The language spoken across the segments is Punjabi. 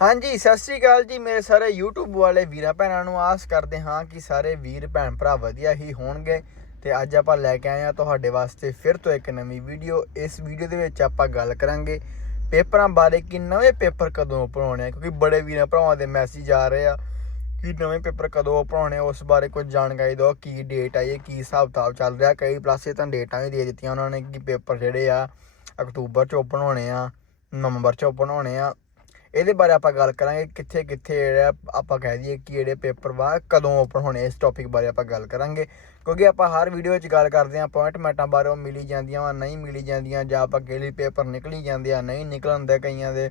ਹਾਂਜੀ ਸਤਿ ਸ੍ਰੀ ਅਕਾਲ ਜੀ ਮੇਰੇ ਸਾਰੇ YouTube ਵਾਲੇ ਵੀਰਾਂ ਭੈਣਾਂ ਨੂੰ। ਆਸ ਕਰਦੇ ਹਾਂ ਕਿ ਸਾਰੇ ਵੀਰ ਭੈਣ ਭਰਾ ਵਧੀਆ ਹੀ ਹੋਣਗੇ। ਤੇ ਅੱਜ ਆਪਾਂ ਲੈ ਕੇ ਆਏ ਹਾਂ ਤੁਹਾਡੇ ਵਾਸਤੇ ਫਿਰ ਤੋਂ ਇੱਕ ਨਵੀਂ ਵੀਡੀਓ। ਇਸ ਵੀਡੀਓ ਦੇ ਵਿੱਚ ਆਪਾਂ ਗੱਲ ਕਰਾਂਗੇ ਪੇਪਰਾਂ ਬਾਰੇ ਕਿ ਨਵੇਂ ਪੇਪਰ ਕਦੋਂ ਓਪਨ ਹੋਣੇ ਆ। ਕਿਉਂਕਿ ਬੜੇ ਵੀਰਾਂ ਭਰਾਵਾਂ ਦੇ ਮੈਸੇਜ ਆ ਰਹੇ ਆ ਕਿ ਨਵੇਂ ਪੇਪਰ ਕਦੋਂ ਓਪਨ ਹੋਣੇ ਆ, ਉਸ ਬਾਰੇ ਕੁਝ ਜਾਣਕਾਰੀ ਦਿਓ। ਕੀ ਡੇਟ ਆਈ ਹੈ ਕੀ ਹਿਸਾਬ ਕਿਤਾਬ ਚੱਲ ਰਿਹਾ ਕਈ ਪਲਾਸੇ ਤਾਂ ਡੇਟਾਂ ਵੀ ਦੇ ਦਿੱਤੀਆਂ ਉਹਨਾਂ ਨੇ ਕਿ ਪੇਪਰ ਜਿਹੜੇ ਆ ਅਕਤੂਬਰ ਚ ਓਪਨ ਹੋਣੇ ਆ ਨਵੰਬਰ ਚ ਓਪਨ ਹੋਣੇ ਆ। ਇਹਦੇ ਬਾਰੇ ਆਪਾਂ ਗੱਲ ਕਰਾਂਗੇ ਕਿੱਥੇ ਕਿੱਥੇ ਜਿਹੜਾ ਆਪਾਂ ਕਹਿ ਦਈਏ ਕਿ ਜਿਹੜੇ ਪੇਪਰ ਵਾ ਕਦੋਂ ਓਪਨ ਹੋਣੇ ਇਸ ਟੌਪਿਕ ਬਾਰੇ ਆਪਾਂ ਗੱਲ ਕਰਾਂਗੇ। ਕਿਉਂਕਿ ਆਪਾਂ ਹਰ ਵੀਡੀਓ ਵਿੱਚ ਗੱਲ ਕਰਦੇ ਹਾਂ ਅਪਾਇੰਟਮੈਂਟਾਂ ਬਾਰੇ ਉਹ ਮਿਲੀ ਜਾਂਦੀਆਂ ਵਾ, ਨਹੀਂ ਮਿਲੀ ਜਾਂਦੀਆਂ, ਜਾਂ ਆਪਾਂ ਕਿਹੜੇ ਪੇਪਰ ਨਿਕਲੀ ਜਾਂਦੇ ਆ, ਨਹੀਂ ਨਿਕਲਣ ਦੇ ਕਈਆਂ ਦੇ।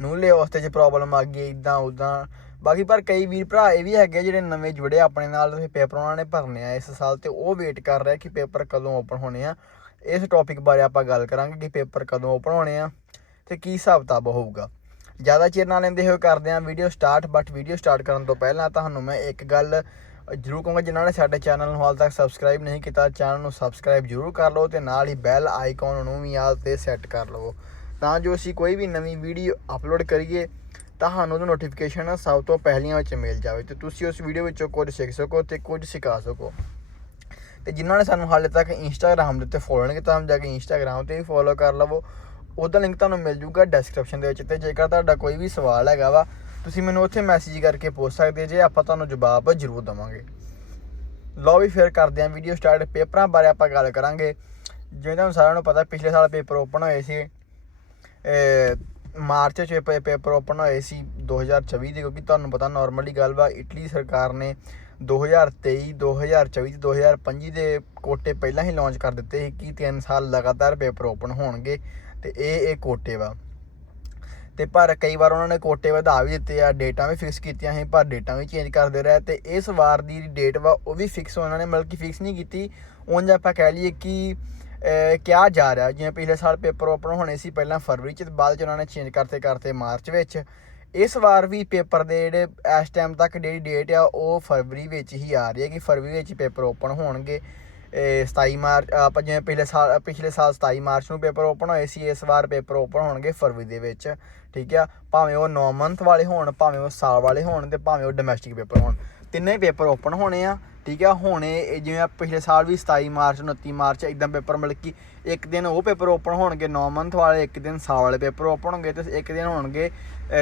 ਨੂਲੇ ਵਾਸਤੇ 'ਚ ਪ੍ਰੋਬਲਮ ਆ ਗਈ ਇਦਾਂ ਉਦਾਂ ਬਾਕੀ ਪਰ ਕਈ ਵੀਰ ਭਰਾ ਇਹ ਵੀ ਹੈਗੇ ਜਿਹੜੇ ਨਵੇਂ ਜੁੜੇ ਆਪਣੇ ਨਾਲ ਤੇ ਪੇਪਰ ਉਹਨਾਂ ਨੇ ਭਰਨੇ ਆ ਇਸ ਸਾਲ ਤੇ, ਉਹ ਵੇਟ ਕਰ ਰਿਹਾ ਕਿ ਪੇਪਰ ਕਦੋਂ ਓਪਨ ਹੋਣੇ ਆ। ਇਸ ਟੌਪਿਕ ਬਾਰੇ ਆਪਾਂ ਗੱਲ ਕਰਾਂਗੇ ਕਿ ਪੇਪਰ ਕਦੋਂ ਓਪਨ ਹੋਣੇ ਆ ਤੇ ਕੀ ਹਿਸਾਬ ਕਿਤਾਬ ਹੋਊਗਾ। ਜ਼ਿਆਦਾ ਚਿਰ ਨਾ ਲੈਂਦੇ ਹੋਏ ਕਰਦੇ ਹਾਂ video start but video start ਕਰਨ ਤੋਂ ਪਹਿਲਾਂ ਤੁਹਾਨੂੰ ਮੈਂ ਇੱਕ ਗੱਲ ਜਰੂਰ ਕਹੂੰਗਾ, ਜਿਨ੍ਹਾਂ ਨੇ ਸਾਡੇ ਚੈਨਲ ਨੂੰ ਹਾਲ ਤੱਕ ਸਬਸਕ੍ਰਾਈਬ ਨਹੀਂ ਕੀਤਾ ਚੈਨਲ ਨੂੰ ਸਬਸਕ੍ਰਾਈਬ ਜਰੂਰ ਕਰ ਲਓ ਤੇ ਨਾਲ ਹੀ ਬੈਲ ਆਈਕਨ ਨੂੰ ਵੀ ਆਲ ਤੇ ਸੈੱਟ ਕਰ ਲਵੋ ਤਾਂ ਜੋ ਅਸੀਂ ਕੋਈ ਵੀ ਨਵੀਂ ਵੀਡੀਓ ਅਪਲੋਡ ਕਰੀਏ, ਤੁਹਾਨੂੰ ਉਹਦੀ ਨੋਟੀਫਿਕੇਸ਼ਨ ਸਭ ਤੋਂ ਪਹਿਲੀਆਂ ਵਿੱਚ ਮਿਲ ਜਾਵੇ ਤੇ ਤੁਸੀਂ ਉਸ ਵੀਡੀਓ ਵਿੱਚੋਂ ਕੁਝ ਸਿੱਖ ਸਕੋ ਤੇ ਕੁਝ ਸਿਖਾ ਸਕੋ। ਤੇ ਜਿਨ੍ਹਾਂ ਨੇ ਸਾਨੂੰ ਹਾਲੇ ਤੱਕ ਇੰਸਟਾਗ੍ਰam ਦੇ ਉੱਤੇ ਫੋਲੋ ਨਹੀਂ ਕੀਤਾ ਜਾ ਕੇ ਇੰਸਟਾਗ੍ਰam ਤੇ ਵੀ ਫੋਲੋ ਕਰ ਲਵੋ। ਉਹਦਾ ਲਿੰਕ ਤੁਹਾਨੂੰ ਮਿਲ ਜੂਗਾ ਡਿਸਕ੍ਰਿਪਸ਼ਨ ਦੇ ਵਿੱਚ ਤੇ ਜੇਕਰ ਤੁਹਾਡਾ ਕੋਈ ਵੀ ਸਵਾਲ ਹੈਗਾ ਵਾ, ਤੁਸੀਂ ਮੈਨੂੰ ਉੱਥੇ ਮੈਸੇਜ ਕਰਕੇ ਪੁੱਛ ਸਕਦੇ ਜੇ, ਆਪਾਂ ਤੁਹਾਨੂੰ ਜਵਾਬ ਜ਼ਰੂਰ ਦਵਾਂਗੇ। ਲਓ ਵੀ ਫਿਰ ਕਰਦੇ ਆਂ ਵੀਡੀਓ ਸਟਾਰਟ ਪੇਪਰਾਂ ਬਾਰੇ ਆਪਾਂ ਗੱਲ ਕਰਾਂਗੇ। ਜਿਵੇਂ ਤੁਹਾਨੂੰ ਸਾਰਿਆਂ ਨੂੰ ਪਤਾ, ਪਿਛਲੇ ਸਾਲ ਪੇਪਰ ਓਪਨ ਹੋਏ ਸੀ। ਮਾਰਚ ਚ ਪੇਪਰ ਓਪਨ ਹੋਏ ਸੀ 2024 ਦੇ, ਕਿਉਂਕਿ ਤੁਹਾਨੂੰ ਪਤਾ ਨਾਰਮਲੀ ਗੱਲ ਵਾ, ਇਟਲੀ ਸਰਕਾਰ ਨੇ 2023 2024 ਤੇ 2025 ਦੇ ਕੋਟੇ ਪਹਿਲਾਂ ਹੀ ਲਾਂਚ ਕਰ ਦਿੱਤੇ ਸੀ ਕਿ 3 ਸਾਲ ਲਗਾਤਾਰ ਪੇਪਰ ਓਪਨ ਹੋਣਗੇ। ਤੇ ਇਹ ਇਹ ਕੋਟੇ ਵਾ। ਤੇ ਪਰ ਕਈ ਵਾਰ ਉਹਨਾਂ ਨੇ ਕੋਟੇ ਵਧਾ ਵੀ ਦਿੱਤੇ ਆ ਡੇਟਾਂ ਵੀ ਫਿਕਸ ਕੀਤੀਆਂ ਸੀ ਪਰ ਡੇਟਾਂ ਵੀ ਚੇਂਜ ਕਰਦੇ ਰਹੇ ਤੇ ਇਸ ਵਾਰ ਦੀ ਡੇਟ ਵਾ ਉਹ ਵੀ ਫਿਕਸ ਉਹਨਾਂ ਨੇ ਮਤਲਬ ਕਿ ਫਿਕਸ ਨਹੀਂ ਕੀਤੀ। ਉਂਝ ਆਪਾਂ ਕਹਿ ਲਈਏ ਕਿ ਅਹ, ਕਿਹਾ ਜਾ ਰਿਹਾ। ਜਿਵੇਂ ਪਿਛਲੇ ਸਾਲ ਪੇਪਰ ਓਪਨ ਹੋਣੇ ਸੀ ਪਹਿਲਾਂ ਫਰਵਰੀ ਚ ਬਾਅਦ ਚ ਉਹਨਾਂ ਨੇ ਚੇਂਜ ਕਰਤੇ ਕਰਤੇ ਮਾਰਚ ਵਿੱਚ। ਇਸ ਵਾਰ ਵੀ ਪੇਪਰ ਦੇ ਜਿਹੜੇ ਇਸ ਟਾਈਮ ਤੱਕ ਜਿਹੜੀ ਡੇਟ ਆ ਉਹ ਫਰਵਰੀ ਵਿੱਚ ਹੀ ਆ ਰਹੀ ਹੈ ਕਿ ਫਰਵਰੀ ਵਿੱਚ ਪੇਪਰ ਓਪਨ ਹੋਣਗੇ। 27 ਮਾਰਚ ਆਪਾਂ ਜਿਵੇਂ ਪਿਛਲੇ ਸਾਲ ਪਿਛਲੇ ਸਾਲ 27 ਮਾਰਚ ਨੂੰ ਪੇਪਰ ਓਪਨ ਹੋਏ ਸੀ, ਇਸ ਵਾਰ ਪੇਪਰ ਓਪਨ ਹੋਣਗੇ ਫਰਵਰੀ ਦੇ ਵਿੱਚ, ਠੀਕ ਆ? ਭਾਵੇਂ ਉਹ 9 ਮੰਥ ਵਾਲੇ ਹੋਣ, ਭਾਵੇਂ ਉਹ ਸਾਲ ਵਾਲੇ ਹੋਣ ਤੇ ਭਾਵੇਂ ਉਹ ਡੋਮੈਸਟਿਕ ਪੇਪਰ ਹੋਣ। ਤਿੰਨੇ ਪੇਪਰ ਓਪਨ ਹੋਣੇ ਆ, ਠੀਕ ਆ? ਹੁਣੇ ਜਿਵੇਂ ਪਿਛਲੇ ਸਾਲ ਵੀ 27 ਮਾਰਚ 29 ਮਾਰਚ ਇਦਾਂ ਪੇਪਰ ਮਤਲਬ ਕਿ ਇੱਕ ਦਿਨ ਉਹ ਪੇਪਰ ਓਪਨ ਹੋਣਗੇ 9 ਮੰਥ ਵਾਲੇ, ਇੱਕ ਦਿਨ ਸਾਲ ਵਾਲੇ ਪੇਪਰ ਓਪਨ ਹੋਣਗੇ ਤੇ ਇੱਕ ਦਿਨ ਹੋਣਗੇ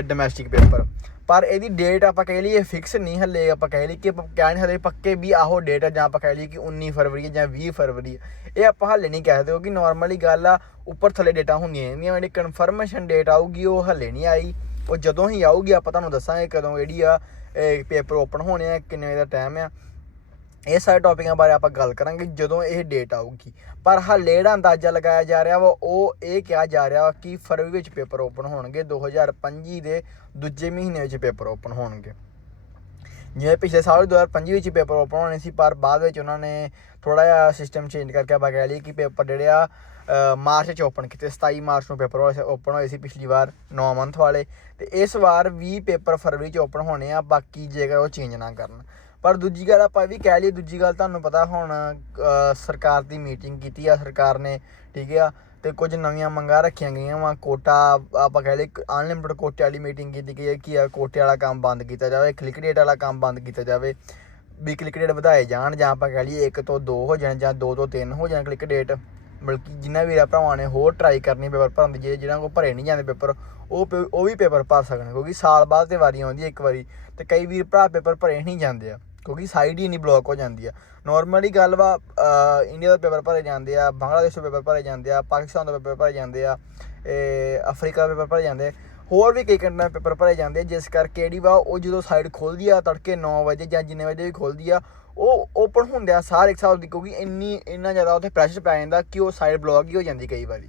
ਡੋਮੈਸਟਿਕ ਪੇਪਰ। ਪਰ ਇਹਦੀ ਡੇਟ ਆਪਾਂ ਕਹਿ ਲਈਏ ਫਿਕਸ ਨਹੀਂ ਹੱਲੇ, ਆਪਾਂ ਕਹਿ ਲਈ ਕਿ ਆਪਾਂ ਕਹਿ ਨਹੀਂ ਹਲੇ ਪੱਕੇ ਵੀ ਆਹੋ ਡੇਟ ਆ, ਜਾਂ ਆਪਾਂ ਕਹਿ ਲਈਏ ਕਿ 19 ਫਰਵਰੀ ਹੈ ਜਾਂ 20 ਫਰਵਰੀ ਹੈ ਇਹ ਆਪਾਂ ਹੱਲੇ ਨਹੀਂ ਕਹਿ ਸਕਦੇ ਕਿ ਨਾਰਮਲੀ ਗੱਲ ਆ, ਉੱਪਰ ਥੱਲੇ ਡੇਟਾ ਹੁੰਦੀਆਂ ਰਹਿੰਦੀਆਂ, ਜਿਹੜੀ ਕਨਫਰਮੇਸ਼ਨ ਡੇਟ ਆਊਗੀ ਉਹ ਹੱਲੇ ਨਹੀਂ ਆਈ। ਉਹ ਜਦੋਂ ਹੀ ਆਊਗੀ, ਆਪਾਂ ਤੁਹਾਨੂੰ ਦੱਸਾਂਗੇ ਕਦੋਂ ਜਿਹੜੀ ਆ ਪੇਪਰ ਓਪਨ ਹੋਣੇ ਆ, ਕਿੰਨੇ ਵਜੇ ਦਾ ਟਾਈਮ ਆ। ਇਹ ਸਾਰੇ ਟੌਪਿਕਾਂ ਬਾਰੇ ਆਪਾਂ ਗੱਲ ਕਰਾਂਗੇ ਜਦੋਂ ਇਹ ਡੇਟ ਆਊਗੀ। ਪਰ ਹਾਲੇ ਜਿਹੜਾ ਅੰਦਾਜ਼ਾ ਲਗਾਇਆ ਜਾ ਰਿਹਾ ਵਾ, ਉਹ ਇਹ ਕਿਹਾ ਜਾ ਰਿਹਾ ਵਾ ਕਿ ਫਰਵਰੀ ਵਿੱਚ ਪੇਪਰ ਓਪਨ ਹੋਣਗੇ 2025 ਦੇ ਦੂਜੇ ਮਹੀਨੇ ਵਿੱਚ ਪੇਪਰ ਓਪਨ ਹੋਣਗੇ। ਜਿਵੇਂ ਪਿਛਲੇ ਸਾਲ 2025 ਵਿੱਚ ਪੇਪਰ ਓਪਨ ਹੋਣੇ ਸੀ, ਪਰ ਬਾਅਦ ਵਿੱਚ ਉਹਨਾਂ ਨੇ ਥੋੜਾ ਜਿਹਾ ਸਿਸਟਮ ਚੇਂਜ ਕਰਕੇ ਆਪਾਂ ਕਹਿ ਲਈ ਕਿ ਪੇਪਰ ਜਿਹੜੇ ਆ ਮਾਰਚ ਚ ਓਪਨ ਕੀਤੇ 27 ਮਾਰਚ ਨੂੰ ਪੇਪਰ ਓਪਨ ਹੋਏ ਸੀ ਪਿਛਲੀ ਵਾਰ 9 ਮੰਥ ਵਾਲੇ। ਤੇ ਇਸ ਵਾਰ 20 ਪੇਪਰ ਫਰਵਰੀ ਚ ਓਪਨ ਹੋਣੇ ਆ, ਬਾਕੀ ਜੇਕਰ ਉਹ ਚੇਂਜ ਨਾ ਕਰਨ। ਪਰ ਦੂਜੀ ਗੱਲ ਆਪਾਂ ਇਹ ਵੀ ਕਹਿ ਲਈਏ, ਦੂਜੀ ਗੱਲ ਤੁਹਾਨੂੰ ਪਤਾ ਹੁਣ ਸਰਕਾਰ ਦੀ ਮੀਟਿੰਗ ਕੀਤੀ ਆ, ਸਰਕਾਰ ਨੇ, ਠੀਕ ਆ, ਤੇ ਕੁਝ ਨਵੀਆਂ ਮੰਗਾਂ ਰੱਖੀਆਂ ਗਈਆਂ ਵਾ, ਕੋਟਾ, ਆਪਾਂ ਕਹਿ ਲਈਏ ਅਨਲਿਮਿਟਡ ਕੋਟੇ ਵਾਲੀ ਮੀਟਿੰਗ ਕੀਤੀ ਗਈ ਹੈ ਕਿ ਆ ਕੋਟੇ ਵਾਲਾ ਕੰਮ ਬੰਦ ਕੀਤਾ ਜਾਵੇ ਕਲਿੱਕ ਰੇਟ ਵਾਲਾ ਕੰਮ ਬੰਦ ਕੀਤਾ ਜਾਵੇ, ਵੀ ਕਲਿੱਕ ਰੇਟ ਵਧਾਏ ਜਾਣ, ਜਾਂ ਆਪਾਂ ਕਹਿ ਲਈਏ 1 ਤੋਂ 2 ਹੋ ਜਾਣ, ਜਾਂ 2 ਤੋਂ 3 ਹੋ ਜਾਣ ਕਲਿੱਕ ਰੇਟ ਬਲਕਿ ਜਿਨ੍ਹਾਂ ਵੀਰਾਂ ਭਰਾਵਾਂ ਨੇ ਹੋਰ ਟਰਾਈ ਕਰਨੀ ਪੇਪਰ ਭਰਨ ਦੀ, ਜਿਹੜੇ ਜਿਹਨਾਂ ਕੋਲ ਭਰੇ ਨਹੀਂ ਜਾਂਦੇ ਪੇਪਰ ਉਹ ਪੇ- ਉਹ ਵੀ ਪੇਪਰ ਭਰ ਸਕਣ, ਕਿਉਂਕਿ ਸਾਲ ਬਾਅਦ ਤੇ ਵਾਰੀ ਆਉਂਦੀ ਹੈ ਇੱਕ ਵਾਰੀ, ਤੇ ਕਈ ਵੀਰ ਭਰਾ ਪੇਪਰ ਭਰੇ ਨਹੀਂ ਜਾਂਦੇ ਆ। ਕਿਉਂਕਿ ਸਾਈਡ ਹੀ ਨਹੀਂ ਬਲੌਕ ਹੋ ਜਾਂਦੀ ਆ ਨਾਰਮਲੀ ਗੱਲ ਵਾ ਇੰਡੀਆ ਦਾ ਪੇਪਰ ਭਰੇ ਜਾਂਦੇ ਆ ਬੰਗਲਾਦੇਸ਼ ਦਾ ਪੇਪਰ ਭਰੇ ਜਾਂਦੇ ਆ ਪਾਕਿਸਤਾਨ ਦਾ ਪੇਪਰ ਭਰੇ ਜਾਂਦੇ ਆ ਇਹ ਅਫਰੀਕਾ ਦਾ ਪੇਪਰ ਭਰੇ ਜਾਂਦੇ ਆ। ਹੋਰ ਵੀ ਕਈ ਕੰਟਰੀਆਂ ਦੇ ਪੇਪਰ ਭਰੇ ਜਾਂਦੇ ਆ, ਜਿਸ ਕਰਕੇ ਜਿਹੜੀ ਵਾ ਉਹ ਜਦੋਂ ਸਾਈਡ ਖੋਲਦੀ ਆ ਤੜਕੇ 9 ਵਜੇ ਜਾਂ ਜਿੰਨੇ ਵਜੇ ਵੀ ਖੋਲਦੀ ਆ ਉਹ ਓਪਨ ਹੁੰਦੇ ਆ ਸਾਰੇ ਇੱਕ ਹਿਸਾਬ ਦੀ ਕਿਉਂਕਿ ਇੰਨੀ ਇੰਨਾ ਜ਼ਿਆਦਾ ਉੱਥੇ ਪ੍ਰੈਸ਼ਰ ਪੈ ਜਾਂਦਾ ਕਿ ਉਹ ਸਾਈਡ ਬਲੌਕ ਹੀ ਹੋ ਜਾਂਦੀ ਕਈ ਵਾਰੀ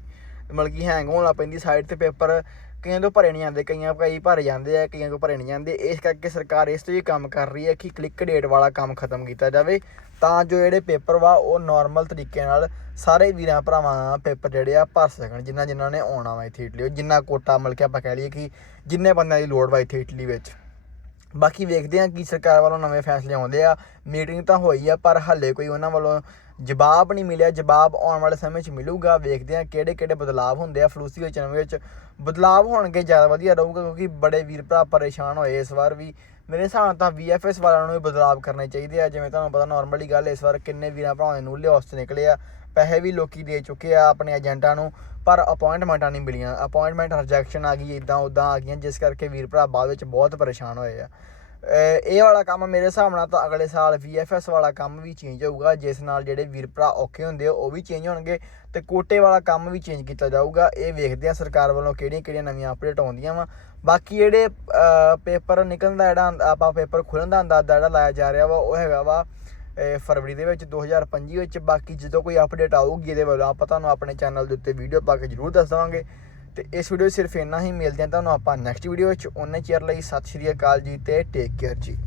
ਮਤਲਬ ਕਿ ਹੈਂਗ ਹੋਣ ਲੱਗ ਪੈਂਦੀ ਸਾਈਡ ਤੇ ਪੇਪਰ ਕਈਆਂ ਤੋਂ ਭਰੇ ਨਹੀਂ ਜਾਂਦੇ, ਕਈਆਂ ਕਈ ਭਰੇ ਜਾਂਦੇ ਆ, ਕਈਆਂ ਕੋ ਭਰੇ ਨਹੀਂ ਜਾਂਦੇ। ਇਸ ਕਰਕੇ ਸਰਕਾਰ ਇਸ ਤੇ ਵੀ ਕੰਮ ਕਰ ਰਹੀ ਹੈ ਕਿ ਕਲਿੱਕ ਡੇਟ ਵਾਲਾ ਕੰਮ ਖਤਮ ਕੀਤਾ ਜਾਵੇ। ਤਾਂ ਜੋ ਜਿਹੜੇ ਪੇਪਰ ਵਾ, ਉਹ ਨਾਰਮਲ ਤਰੀਕੇ ਨਾਲ ਸਾਰੇ ਵੀਰਾਂ ਭਰਾਵਾਂ ਪੇਪਰ ਜਿਹੜੇ ਆ, ਭਰ ਸਕਣ ਜਿਨ੍ਹਾਂ ਜਿਨ੍ਹਾਂ ਨੇ ਆਉਣਾ ਵਾ ਇੱਥੇ ਇਟਲੀ ਜਿੰਨਾ ਕੋਟਾ ਮਿਲ ਕੇ ਆਪਾਂ ਕਹਿ ਲਈਏ ਕਿ ਜਿੰਨੇ ਬੰਦਿਆਂ ਦੀ ਲੋੜ ਵਾ ਇੱਥੇ ਇਟਲੀ ਵਿੱਚ। ਬਾਕੀ ਵੇਖਦੇ ਹਾਂ ਕਿ ਸਰਕਾਰ ਵੱਲੋਂ ਨਵੇਂ ਫੈਸਲੇ ਆਉਂਦੇ ਆ। ਮੀਟਿੰਗ ਤਾਂ ਹੋਈ ਆ, ਪਰ ਹੱਲੇ ਕੋਈ ਉਹਨਾਂ ਵੱਲੋਂ ਜਵਾਬ ਨਹੀਂ ਮਿਲਿਆ। ਜਵਾਬ ਆਉਣ ਵਾਲੇ ਸਮੇਂ 'ਚ ਮਿਲੂਗਾ। ਵੇਖਦੇ ਹਾਂ ਕਿਹੜੇ ਕਿਹੜੇ ਬਦਲਾਵ ਹੁੰਦੇ ਆ। ਫਲੂਸੀ ਵਿੱਚ ਨਵੇਂ ਵਿੱਚ ਬਦਲਾਵ ਹੋਣਗੇ, ਜ਼ਿਆਦਾ ਵਧੀਆ ਰਹੂਗਾ, ਕਿਉਂਕਿ ਬੜੇ ਵੀਰ ਭਰਾ ਪਰੇਸ਼ਾਨ ਹੋਏ ਇਸ ਵਾਰ ਵੀ। ਮੇਰੇ ਹਿਸਾਬ ਨਾਲ ਤਾਂ VFS ਵਾਲਿਆਂ ਨੂੰ ਵੀ ਬਦਲਾਵ ਕਰਨੇ ਚਾਹੀਦੇ ਆ। ਜਿਵੇਂ ਤੁਹਾਨੂੰ ਪਤਾ ਨਾਰਮਲੀ ਗੱਲ ਇਸ ਵਾਰ ਕਿੰਨੇ ਵੀਰਾਂ ਭਰਾਵਾਂ ਦੇ ਨੂਲੇ ਉਸ 'ਚ ਨਿਕਲੇ ਆ। ਪੈਸੇ ਵੀ ਲੋਕੀ ਦੇ ਚੁੱਕੇ ਆ ਆਪਣੇ ਏਜੰਟਾਂ ਨੂੰ, ਪਰ ਅਪਾਇੰਟਮੈਂਟਾਂ ਨਹੀਂ ਮਿਲੀਆਂ। ਅਪਾਇੰਟਮੈਂਟ ਰਿਜੈਕਸ਼ਨ ਆ ਗਈ ਇਦਾਂ ਉਦਾਂ ਆ ਗਈਆਂ, ਜਿਸ ਕਰਕੇ ਵੀਰ ਭਰਾ ਬਾਅਦ ਵਿੱਚ ਬਹੁਤ ਪਰੇਸ਼ਾਨ ਹੋਏ ਆ। ਇਹ ਵਾਲਾ ਕੰਮ ਮੇਰੇ ਹਿਸਾਬ ਨਾਲ ਤਾਂ ਅਗਲੇ ਸਾਲ VFS ਵਾਲਾ ਕੰਮ ਵੀ ਚੇਂਜ ਹੋਊਗਾ, ਜਿਸ ਨਾਲ ਜਿਹੜੇ ਵੀਰ ਭਰਾ ਔਖੇ ਹੁੰਦੇ ਆ, ਉਹ ਵੀ ਚੇਂਜ ਹੋਣਗੇ ਤੇ ਕੋਟੇ ਵਾਲਾ ਕੰਮ ਵੀ ਚੇਂਜ ਕੀਤਾ ਜਾਊਗਾ। ਇਹ ਵੇਖਦੇ ਆ ਸਰਕਾਰ ਵੱਲੋਂ ਕਿਹੜੀਆਂ ਕਿਹੜੀਆਂ ਨਵੀਆਂ ਅਪਡੇਟ ਆਉਂਦੀਆਂ ਵਾ। ਬਾਕੀ ਜਿਹੜੇ ਪੇਪਰ ਨਿਕਲਣ ਦਾ ਜਿਹੜਾ ਅੰਦ- ਆਪਾਂ ਪੇਪਰ ਖੁੱਲਣ ਦਾ ਅੰਦਾਜ਼ਾ ਜਿਹੜਾ ਲਾਇਆ ਜਾ ਰਿਹਾ ਵਾ, ਉਹ ਹੈਗਾ ਵਾ ਫਰਵਰੀ ਦੇ ਵਿੱਚ 2025 ਵਿੱਚ। ਬਾਕੀ ਜਦੋਂ ਕੋਈ ਅਪਡੇਟ ਆਊਗੀ, ਇਹਦੇ ਵੱਲੋਂ ਆਪਾਂ ਤੁਹਾਨੂੰ ਆਪਣੇ ਚੈਨਲ ਦੇ ਉੱਤੇ ਵੀਡੀਓ ਪਾ ਕੇ ਜ਼ਰੂਰ ਦੱਸ ਦਵਾਂਗੇ। ਤੇ ਇਸ ਵੀਡੀਓ 'ਚ ਸਿਰਫ ਇੰਨਾ ਹੀ। ਮਿਲਦੇ ਹਾਂ ਤੁਹਾਨੂੰ ਆਪਾਂ ਨੈਕਸਟ ਵੀਡੀਓ ਵਿੱਚ ਉਹਨੇ ਚਿਰ ਲਈ ਸਤਿ ਸ਼੍ਰੀ ਅਕਾਲ ਜੀ ਤੇ ਟੇਕ ਕੇਅਰ ਜੀ।